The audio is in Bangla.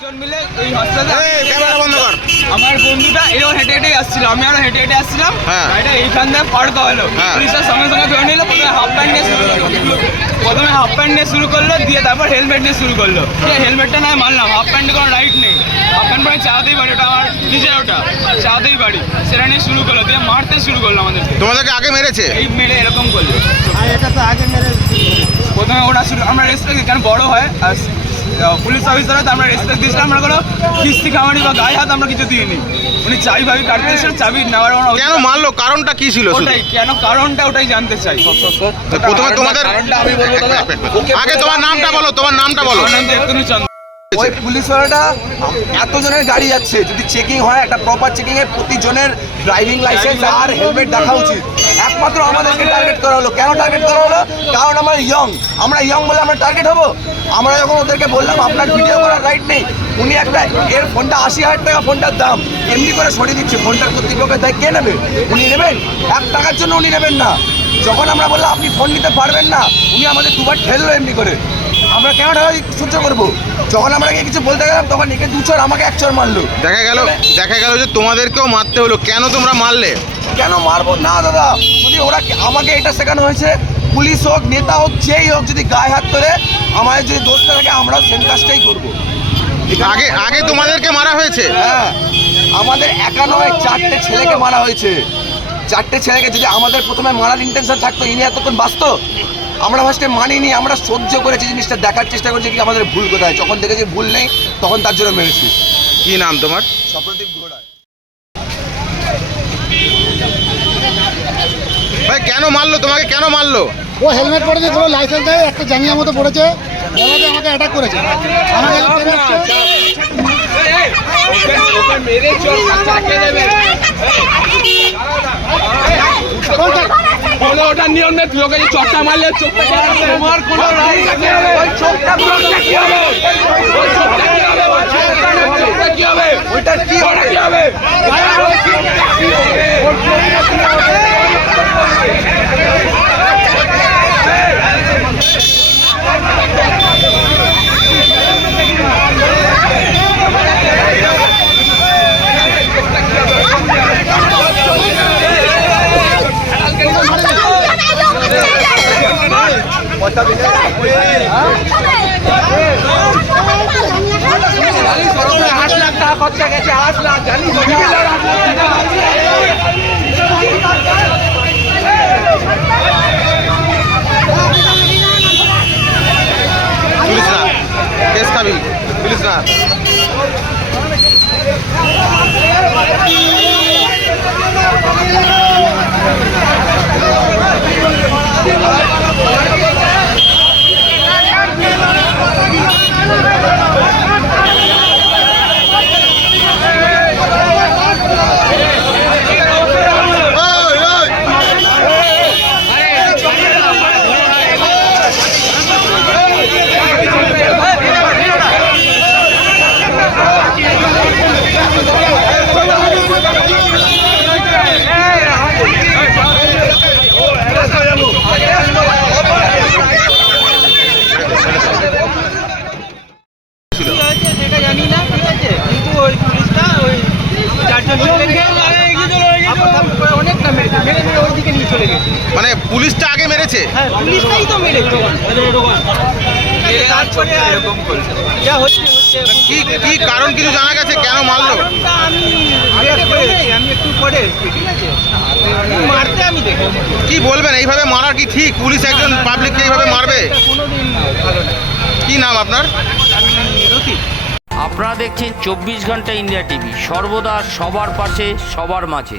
দুজন মিলে ওই হসপিটালে এই, ক্যামেরা বন্ধ কর। আমার বন্ধুটা এও হেঁটে হেঁটে আসছিল আমি আরও হেঁটে হেঁটে আসছিলাম হ্যাঁ। গাড়িটা এইখান থেকে পার হলো। হ্যাঁ। পুলিশের সঙ্গে সঙ্গে ধরে নিল প্রথমে হাফ প্যান্ট নিয়ে শুরু করল। প্রথমে হাফ প্যান্ট নিয়ে শুরু করল দিয়ে তারপর হেলমেট নিয়ে শুরু করল। হেলমেটটা নয় মানলাম হাফ প্যান্টে কোনো রাইট নেই। হাফ প্যান্ট পরে চাওয়াতেই পারি ওটা আমার নিজের ওটা। চাওয়াতেই পারি সেটা নিয়ে শুরু করল দিয়ে মারতে শুরু করল আমাদেরকে। তোমাদেরকে আগে মেরেছে? এই মেরে এরকম করল। প্রথমে ওরা শুরু আমরা রেসপেক্ট কারণ বড় হয় আর পুলিশ অফিসার তো আমরা রেসপেক্ট দিয়েছিলাম আমরা কোনো কিস্তি খাওয়ানি বা গায়ে হাত আমরা কিছু দিইনি। উনি চাবি ভাবি কাটতে এসেছিলেন চাবি নেওয়ার কেন মারলো? কারণটা কি ছিল ওটাই কেন কারণটা ওটাই জানতে চাই। প্রথমে তোমাদের আমি বলব আগে তোমার নামটা বলো তোমার নামটা বলো। নাম দেবতনু চন্দ্র ওই পুলিশওয়ালাটা এতজনের গাড়ি যাচ্ছে, যদি চেকিং হয়, একটা প্রপার চেকিং এর প্রতিজনের ড্রাইভিং লাইসেন্স আর হেলমেট দেখা উচিত। একমাত্র আমাদেরকে টার্গেট করা হলো। কেন টার্গেট করা হলো? কারণ আমরা ইয়ং আমরা ইয়ং বলে আমরা টার্গেট হব। আমরা যখন ওদেরকে বললাম, আপনার ভিডিও করার রাইট নেই। উনি একটা, এর ফোনটা আশি হাজার টাকা ফোনটার দাম। এমনি করে সরিয়ে দিচ্ছে। ফোনটার কর্তৃপক্ষের দায় কে নেবে? উনি নেবেন? এক টাকার জন্য উনি নেবেন না। যখন আমরা বললাম, আপনি ফোন নিতে পারবেন না। উনি আমাদের দুবার ঠেললো এমনি করে। আমরা কেন টাকা সহ্য করব? যখন আমরা কিছু বলতে গেলাম তখন একে দু চর আমাকে এক চর মারলো। দেখা গেল দেখা গেল যে তোমাদেরকেও মারতে হলো। কেন তোমরা মারলে? কেন মারবো? না দাদা। যদি ওরা আমাকে এটা শেখানো হয়েছে পুলিশ হোক নেতা হোক যেই হোক যদি গায়ে হাত তোলে আমাদের যদি দোষ না থাকে আমরা সেম কাজটাই করব। আগে আগে তোমাদেরকে মারা হয়েছে? হ্যাঁ। আমাদের একা নয় চারটে ছেলেকে মারা হয়েছে। চারটে ছেলেকে যদি আমাদের প্রথমে মারার ইন্টেনশন থাকতো ইনি এতক্ষণ বাঁচত? আমরা ফার্স্টে মানিনি আমরা সহ্য করেছি জিনিসটা দেখার চেষ্টা করছি কি আমাদের ভুল কোথায় যখন দেখেছি ভুল নেই তখন তার জন্য মেরেছি কি নাম তোমার সপ্রদীপ ঘোড়ায় ভাই কেন মারলো তোমাকে কেন মারলো ও হেলমেট পরেছে কোনো লাইসেন্স নেই একটা জাঙ্গিয়া মতো পড়েছে বলাতে আমাকে অ্যাটাক করেছে আমাকে মেরে চোর কোনো ওটা নিয়ম নেই তুই ওকে চটটা মারলে চোখটা তোমার কোনো রাইট আছে। ওই চোখটা চোখটা কি হবে? ওই চোখটা কি হবে ওই চোখটা কি হবে ওইটা কি হবে কি হবে আট লাখ টাকা খরচা গেছে আট লাখ জানিস পুলিশ না পুলিশ না ওই, ওই। সেটা জানি না ঠিক আছে কিন্তু ওই পুলিশটা ওই চারজন ছেলেকে অনেকটা মেরেছে মেরে মেরে ওইদিকে নিয়ে চলে গেছে। মানে পুলিশটা আগে মেরেছে? হ্যাঁ পুলিশটাই তো মেরেছে। তারপরে যা হচ্ছে হচ্ছে। কি কি কারণ কিছু জানা গেছে? কেন মারলো? আমি একটু পরে ঠিক আছে? মারতে আমি কি বলবেন? এইভাবে মারা কি ঠিক? পুলিশ একজন পাবলিককে এইভাবে মারবে? এটা কোনোদিন ভালো না কি নাম আপনার? আপনারা দেখছেন চব্বিশ ঘণ্টা ইন্ডিয়া টিভি। সর্বদা সবার পাশে সবার মাঝে।